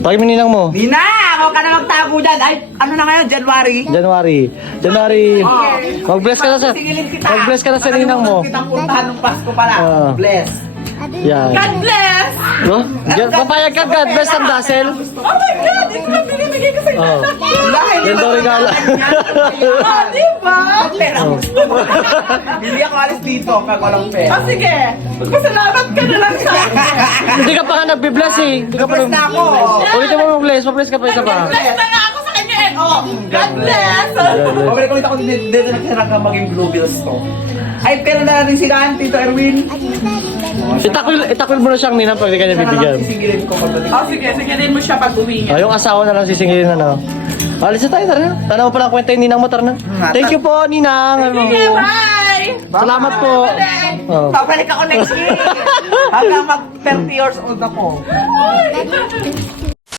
Tawagin mo ninang mo. Nina, huwag ka na magtago dyan. Ay, ano na ngayon, January? January. Mag-bless ka na sa... Singilin kita. Mag-bless ka na sa ninang mo. Kitang puntahan ng Pasko pala. Bless. Yan. God bless! No? Papayag ka, God bless ang Dazzle. Oh my God! Ito na binibigay ko sa inyo. Oh. Dahil Yan daw regalo. Oh, di ba? Pera mo. Hindi ako alis dito pag walang pera. Oh, sige. Magpasalamat ka na lang sa akin. Hindi ka pa nga nagbe-bless eh. Hindi ka pa Bless na ako. Ulitin mo mag-bless. Pa-bless ka pa isa pa. Bless na nga ako sa kanya eh. Oh, God bless! Pabalik ulit ako dito nagsarang ka maging Blue Bills to. Ay, pero na natin sila, Tito Erwin. Itakwil mo na siyang ninang pag di ka niya bibigyan. Sisingilin ko pagdating. Oh, sige. Sige din mo siya pag uwi niya. Yung asawa na lang sisingilin na, no? Alis na tayo, tara na. Tara mo pala ang kwenta yung ninang mo, tara na. Thank you po, ninang. Sige, bye! Salamat po. Oh. Babalik ako next year. Hanggang mag 30 years old ako. Ay,